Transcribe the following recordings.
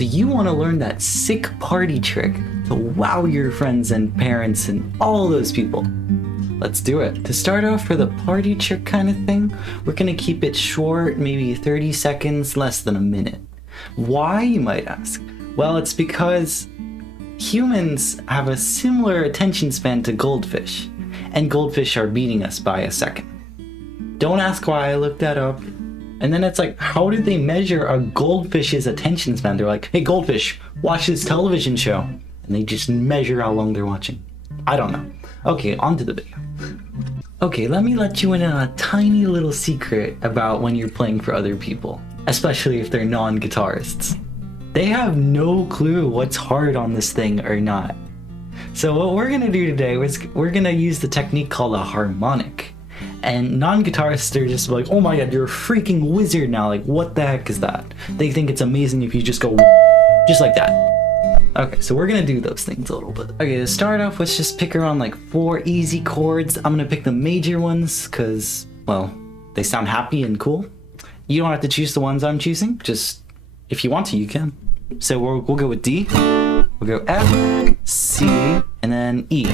So you want to learn that sick party trick to wow your friends and parents and all those people. Let's do it. To start off for the party trick kind of thing, we're gonna keep it short, maybe 30 seconds, less than a minute. Why, you might ask? Well, it's because humans have a similar attention span to goldfish, and goldfish are beating us by a second. Don't ask why, I looked that up. And then it's like, how did they measure a goldfish's attention span? They're like, hey goldfish, watch this television show. And they just measure how long they're watching. I don't know. Okay, on to the video. Okay, let me let you in on a tiny little secret about when you're playing for other people, especially if they're non-guitarists. They have no clue what's hard on this thing or not. So what we're gonna do today is we're gonna use the technique called a harmonic. And non-guitarists are just like, oh my god, you're a freaking wizard now, like what the heck is that? They think it's amazing if you just go just like that. Okay, so we're gonna do those things a little bit. Okay, to start off, let's just pick around like 4 easy chords. I'm gonna pick the major ones because, well, they sound happy and cool. You don't have to choose the ones I'm choosing, just if you want to, you can. So we'll go with D, we'll go F, C, and then E.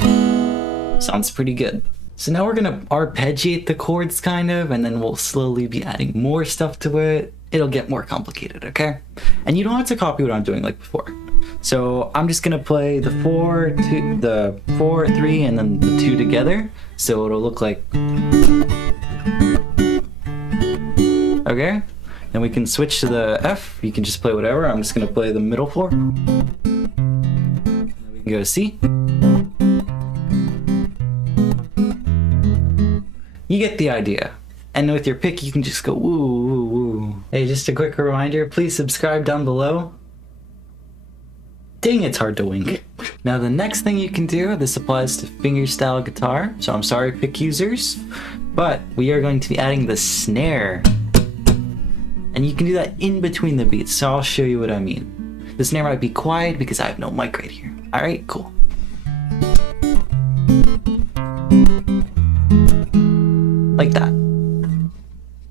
Sounds pretty good. So now we're gonna arpeggiate the chords kind of, and then we'll slowly be adding more stuff to it. It'll get more complicated, okay? And you don't have to copy what I'm doing like before. So I'm just gonna play the 4, 2, the 4, 3, and then the 2 together. So it'll look like, okay? Then we can switch to the F. You can just play whatever. I'm just gonna play the middle 4. Then we can go to C. You get the idea. And with your pick, you can just go woo, woo, woo. Hey, just a quick reminder, please subscribe down below. Dang, it's hard to wink. Now the next thing you can do, this applies to fingerstyle guitar, so I'm sorry pick users, but we are going to be adding the snare. And you can do that in between the beats, so I'll show you what I mean. The snare might be quiet because I have no mic right here. Alright, cool. Like that.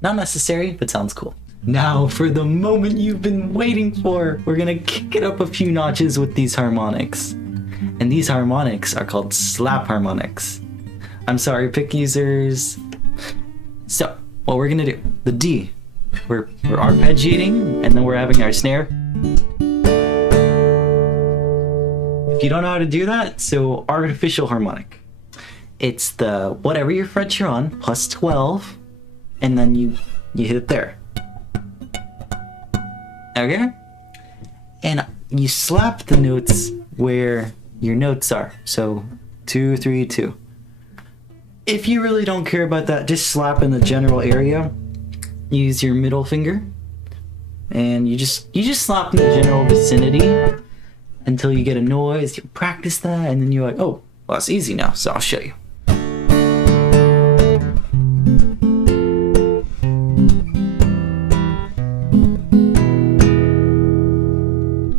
Not necessary, but sounds cool. Now for the moment you've been waiting for, we're gonna kick it up a few notches with these harmonics. And these harmonics are called slap harmonics. I'm sorry, pick users. So, what we're gonna do, the D, we're arpeggiating, and then we're having our snare. If you don't know how to do that, so artificial harmonic. It's the whatever your fret you're on, plus 12, and then you hit it there. Okay? And you slap the notes where your notes are. So 2, 3, 2. If you really don't care about that, just slap in the general area. Use your middle finger. And you just slap in the general vicinity until you get a noise. You practice that, and then you're like, oh, well, it's easy now, so I'll show you.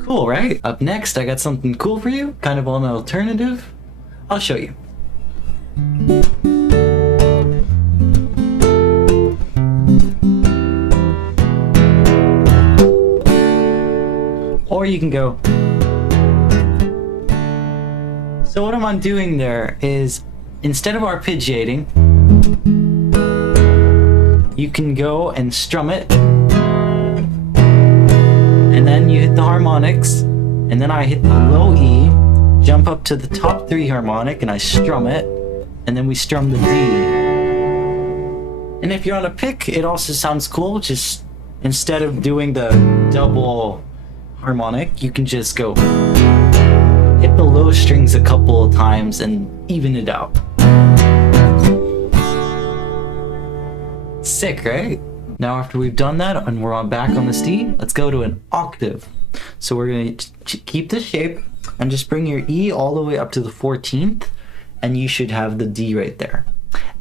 Cool, right? Up next, I got something cool for you, kind of an alternative. I'll show you. Or you can go. So what I'm doing there is, instead of arpeggiating, you can go and strum it. And then you hit the harmonics, and then I hit the low E, jump up to the top 3 harmonic, and I strum it, and then we strum the D. And if you're on a pick, it also sounds cool. Just instead of doing the double harmonic, you can just go hit the low strings a couple of times and even it out. Sick, right? Now after we've done that and we're back on this D, let's go to an octave. So we're going to keep this shape and just bring your E all the way up to the 14th, and you should have the D right there.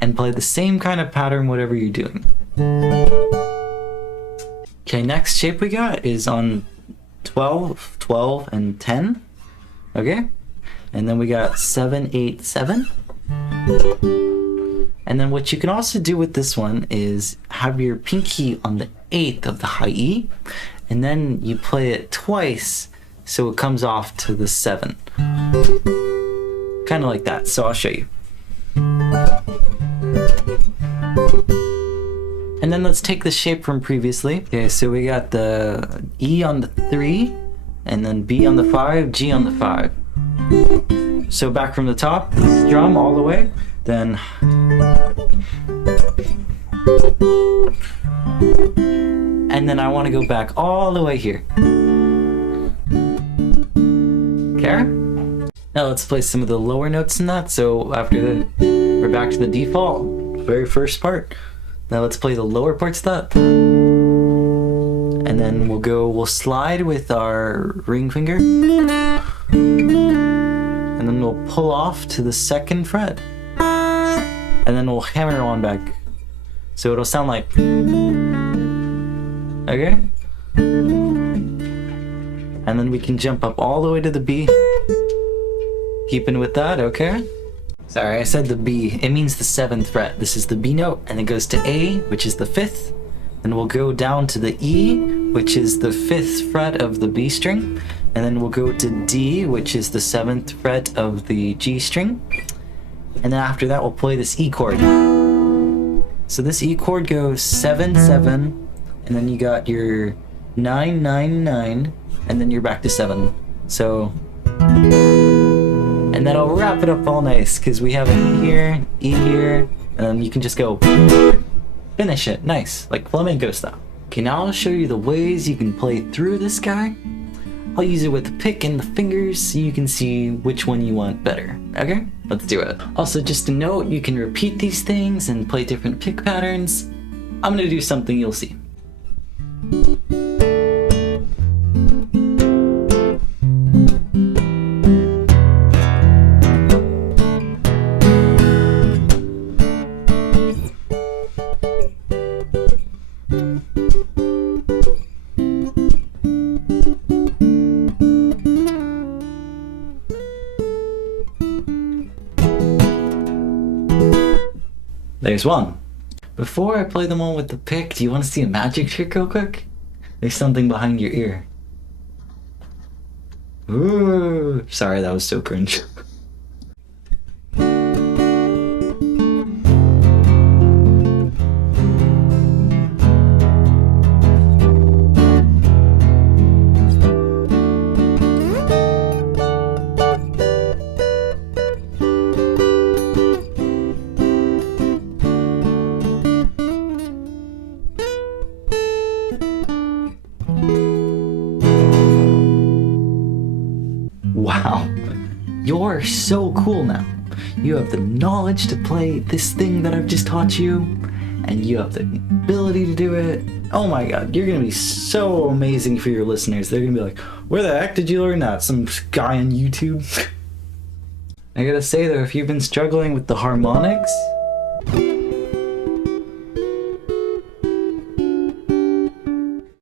And play the same kind of pattern whatever you're doing. Okay, next shape we got is on 12, 12, and 10. Okay? And then we got 7, 8, 7. And then what you can also do with this one is have your pinky on the 8th of the high E, and then you play it twice so it comes off to the 7. Kind of like that, so I'll show you. And then let's take the shape from previously. Okay, so we got the E on the 3, and then B on the 5, G on the 5. So back from the top, strum all the way, then and then I want to go back all the way here. Okay? Now let's play some of the lower notes in that. So after we're back to the default, very first part. Now let's play the lower parts of that. And then we'll slide with our ring finger. And then we'll pull off to the 2nd fret. And then we'll hammer on back. So it'll sound like, okay? And then we can jump up all the way to the B. Keeping with that, okay? Sorry, I said the B. It means the 7th fret. This is the B note, and it goes to A, which is the 5th. Then we'll go down to the E, which is the 5th fret of the B string. And then we'll go to D, which is the 7th fret of the G string. And then after that, we'll play this E chord. So this E chord goes 7, 7, and then you got your 9, 9, 9, and then you're back to 7. So, and that'll wrap it up all nice, because we have an E here, and then you can just go finish it, nice, like flamenco style. Okay, now I'll show you the ways you can play through this guy. I'll use it with the pick and the fingers so you can see which one you want better. Okay, let's do it. Also, just a note, you can repeat these things and play different pick patterns. I'm gonna do something you'll see. There's one. Before I play them all with the pick, do you want to see a magic trick real quick? There's something behind your ear. Ooh, sorry, that was so cringe. Wow, you're so cool now. You have the knowledge to play this thing that I've just taught you, and you have the ability to do it. Oh my god, you're gonna be so amazing for your listeners. They're gonna be like, where the heck did you learn that? Some guy on YouTube? I gotta say though, if you've been struggling with the harmonics,